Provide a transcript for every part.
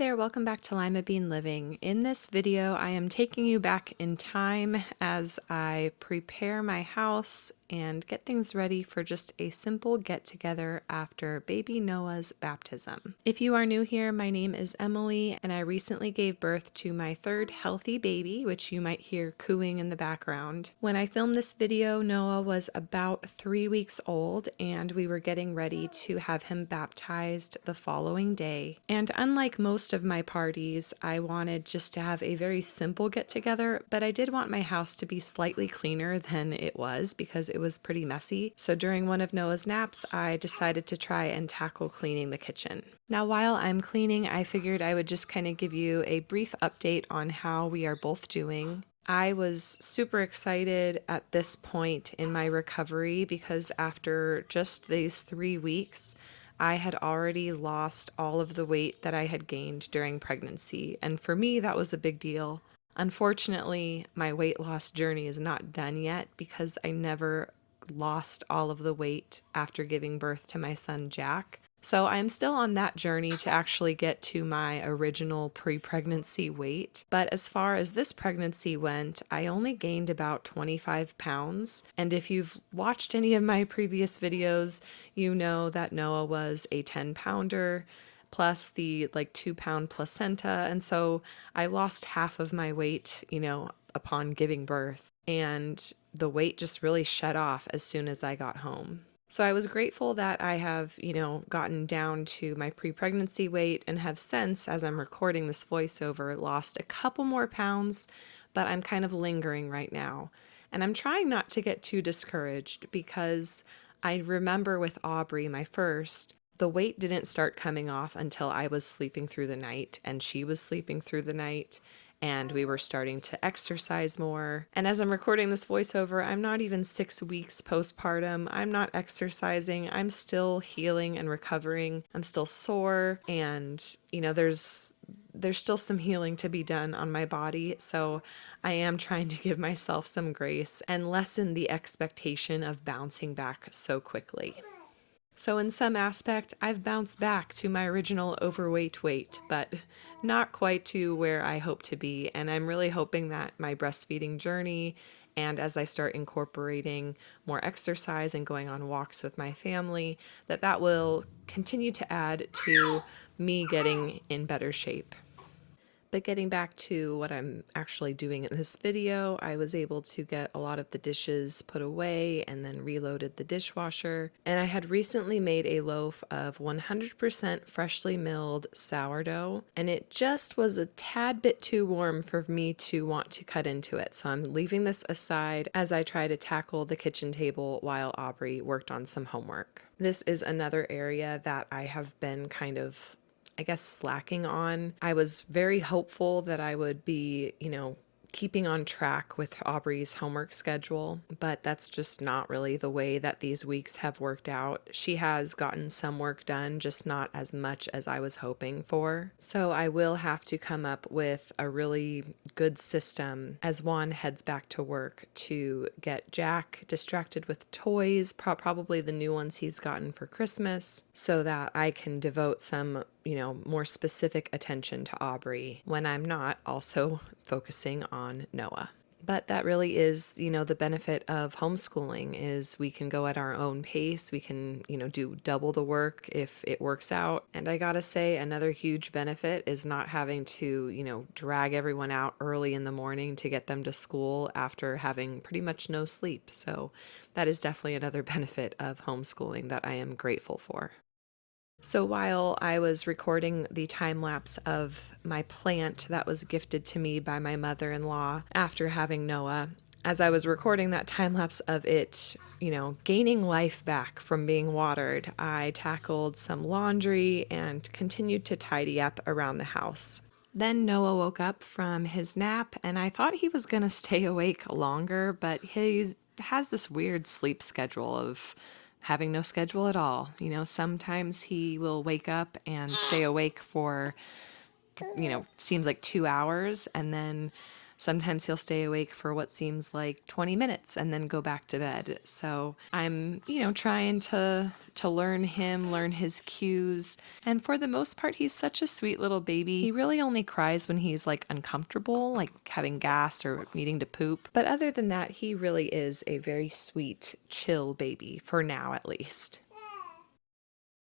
Hey there, welcome back to Limabean Living. In this video, I am taking you back in time as I prepare my house and get things ready for just a simple get-together after baby Noah's baptism. If you are new here, my name is Emily, and I recently gave birth to my third healthy baby, which you might hear cooing in the background. When I filmed this video, Noah was about 3 weeks old, and we were getting ready to have him baptized the following day. And unlike most of my parties, I wanted just to have a very simple get-together, but I did want my house to be slightly cleaner than it was because it was pretty messy. So during one of Noah's naps, I decided to try and tackle cleaning the kitchen. Now, while I'm cleaning, I figured I would just kind of give you a brief update on how we are both doing. I was super excited at this point in my recovery because after just these 3 weeks, I had already lost all of the weight that I had gained during pregnancy, and for me, that was a big deal. Unfortunately, my weight loss journey is not done yet because I never lost all of the weight after giving birth to my son Jack. So I'm still on that journey to actually get to my original pre-pregnancy weight. But as far as this pregnancy went, I only gained about 25 pounds. And if you've watched any of my previous videos, you know that Noah was a 10-pounder plus the 2-pound placenta. And so I lost half of my weight, upon giving birth. And the weight just really shut off as soon as I got home. So I was grateful that I have, gotten down to my pre-pregnancy weight and have since, as I'm recording this voiceover, lost a couple more pounds, but I'm kind of lingering right now. And I'm trying not to get too discouraged because I remember with Aubrey, my first, the weight didn't start coming off until I was sleeping through the night and she was sleeping through the night. And we were starting to exercise more. And as I'm recording this voiceover, I'm not even 6 weeks postpartum. I'm not exercising. I'm still healing and recovering. I'm still sore, and there's still some healing to be done on my body. So I am trying to give myself some grace and lessen the expectation of bouncing back so quickly. So in some aspect, I've bounced back to my original overweight weight, but not quite to where I hope to be. And I'm really hoping that my breastfeeding journey and as I start incorporating more exercise and going on walks with my family, that will continue to add to me getting in better shape. But getting back to what I'm actually doing in this video, I was able to get a lot of the dishes put away and then reloaded the dishwasher. And I had recently made a loaf of 100% freshly milled sourdough, and it just was a tad bit too warm for me to want to cut into it. So I'm leaving this aside as I try to tackle the kitchen table while Aubrey worked on some homework. This is another area that I have been kind of slacking on. I was very hopeful that I would be, keeping on track with Aubrey's homework schedule, but that's just not really the way that these weeks have worked out. She has gotten some work done, just not as much as I was hoping for. So I will have to come up with a really good system as Juan heads back to work to get Jack distracted with toys, probably the new ones he's gotten for Christmas, so that I can devote some more specific attention to Aubrey when I'm not also focusing on Noah. But that really is, the benefit of homeschooling is we can go at our own pace. We can, do double the work if it works out. And I gotta say, another huge benefit is not having to, drag everyone out early in the morning to get them to school after having pretty much no sleep. So that is definitely another benefit of homeschooling that I am grateful for. So while I was recording the time lapse of my plant that was gifted to me by my mother-in-law after having Noah, as I was recording that time lapse of it, gaining life back from being watered, I tackled some laundry and continued to tidy up around the house. Then Noah woke up from his nap, and I thought he was going to stay awake longer, but he has this weird sleep schedule of having no schedule at all. Sometimes he will wake up and stay awake for, seems like 2 hours, and then sometimes he'll stay awake for what seems like 20 minutes and then go back to bed. So I'm, trying to learn him, learn his cues. And for the most part, he's such a sweet little baby. He really only cries when he's like uncomfortable, like having gas or needing to poop. But other than that, he really is a very sweet, chill baby, for now at least.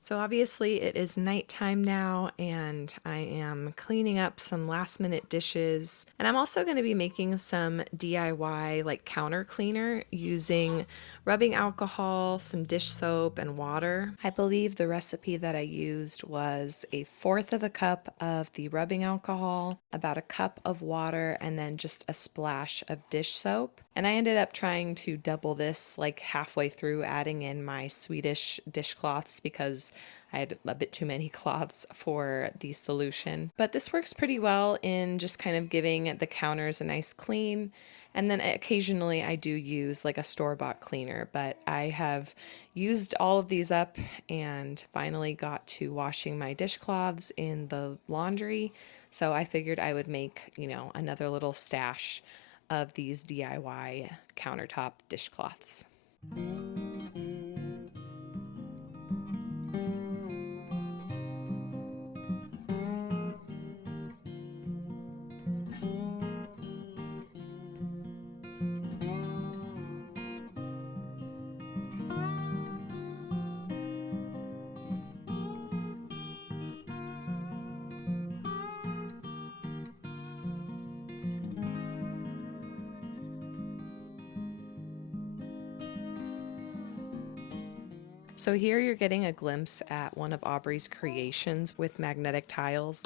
So obviously it is nighttime now, and I am cleaning up some last minute dishes. And I'm also going to be making some DIY like counter cleaner using rubbing alcohol, some dish soap, and water. I believe the recipe that I used was a fourth of a cup of the rubbing alcohol, about a cup of water, and then just a splash of dish soap. And I ended up trying to double this like halfway through, adding in my Swedish dishcloths because I had a bit too many cloths for the solution. But this works pretty well in just kind of giving the counters a nice clean. And then occasionally I do use like a store-bought cleaner, but I have used all of these up and finally got to washing my dishcloths in the laundry. So I figured I would make, another little stash of these DIY countertop dishcloths. So here you're getting a glimpse at one of Aubrey's creations with magnetic tiles.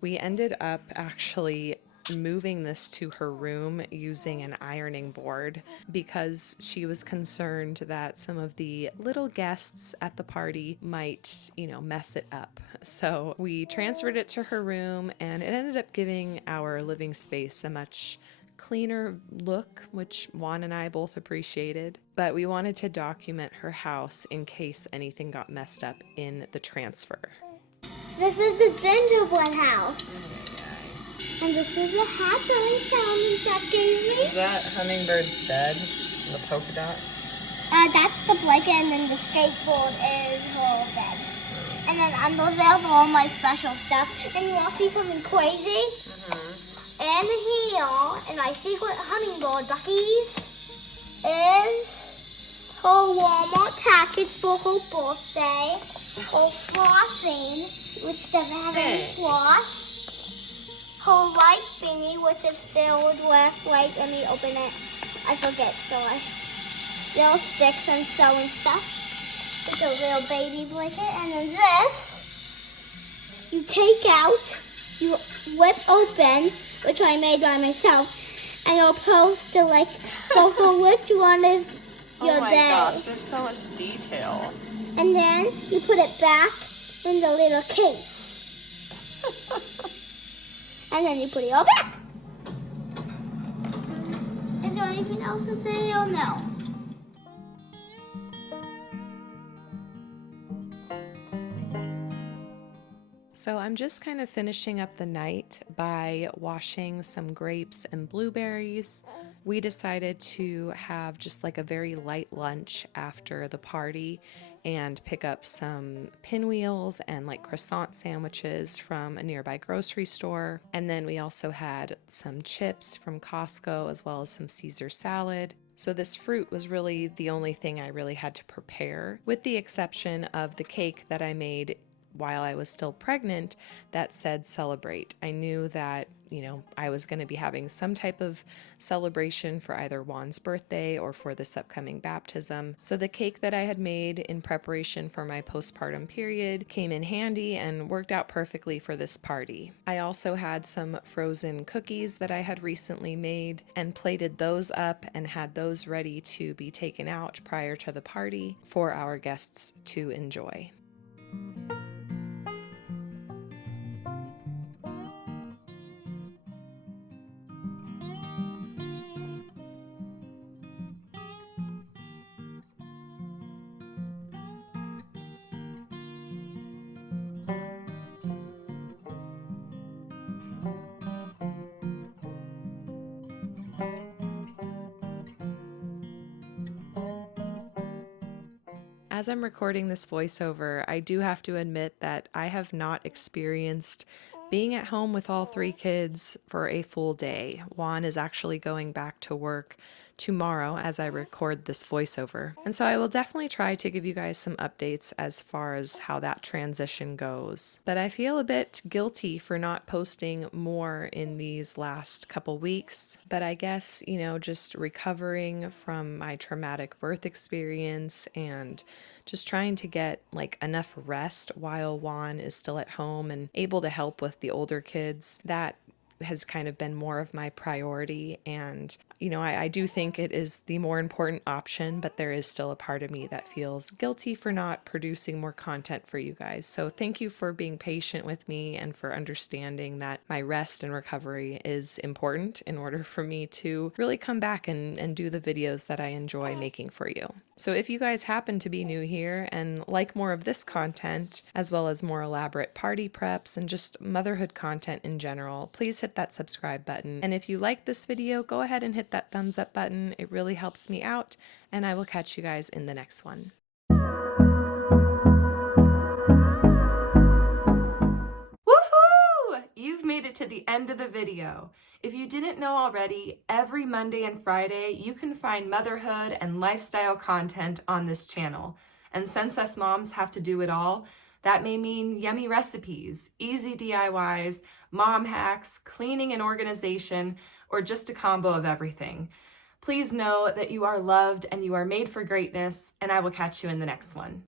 We ended up actually moving this to her room using an ironing board because she was concerned that some of the little guests at the party might, mess it up. So we transferred it to her room, and it ended up giving our living space a much cleaner look, which Juan and I both appreciated. But we wanted to document her house in case anything got messed up in the transfer. This is the gingerbread house. And this is the hat that I found and Jeff gave me. Is that hummingbird's bed? The polka dot? That's the blanket, and then the skateboard is her bed. And then under there's all my special stuff. And you want to see something crazy? In here, in my secret hummingbird buckies, is her Walmart package for her birthday, her flossing, which doesn't have any floss, her light thingy, which is filled with, let me open it, I forget, little sticks and sewing stuff, with a little baby blanket, and then this, you take out, you whip open, which I made by myself, and you're supposed to circle which one is your day. Oh my gosh, there's so much detail. And then you put it back in the little case. And then you put it all back. Is there anything else to say or no? So I'm just kind of finishing up the night by washing some grapes and blueberries. We decided to have just like a very light lunch after the party and pick up some pinwheels and like croissant sandwiches from a nearby grocery store. And then we also had some chips from Costco as well as some Caesar salad. So this fruit was really the only thing I really had to prepare, with the exception of the cake that I made while I was still pregnant that said celebrate. I knew that, I was going to be having some type of celebration for either Juan's birthday or for this upcoming baptism. So the cake that I had made in preparation for my postpartum period came in handy and worked out perfectly for this party. I also had some frozen cookies that I had recently made and plated those up and had those ready to be taken out prior to the party for our guests to enjoy. As I'm recording this voiceover, I do have to admit that I have not experienced being at home with all three kids for a full day. Juan is actually going back to work tomorrow as I record this voiceover. And so I will definitely try to give you guys some updates as far as how that transition goes. But I feel a bit guilty for not posting more in these last couple weeks. But I guess, just recovering from my traumatic birth experience and just trying to get enough rest while Juan is still at home and able to help with the older kids. That has kind of been more of my priority. And, I do think it is the more important option, but there is still a part of me that feels guilty for not producing more content for you guys. So thank you for being patient with me and for understanding that my rest and recovery is important in order for me to really come back and do the videos that I enjoy making for you. So if you guys happen to be new here and like more of this content, as well as more elaborate party preps and just motherhood content in general, please hit that subscribe button. And if you like this video, go ahead and hit that thumbs up button. It really helps me out, and I will catch you guys in the next one. Woohoo! You've made it to the end of the video. If you didn't know already, every Monday and Friday you can find motherhood and lifestyle content on this channel. And since us moms have to do it all, that may mean yummy recipes, easy DIYs, mom hacks, cleaning and organization, or just a combo of everything. Please know that you are loved and you are made for greatness, and I will catch you in the next one.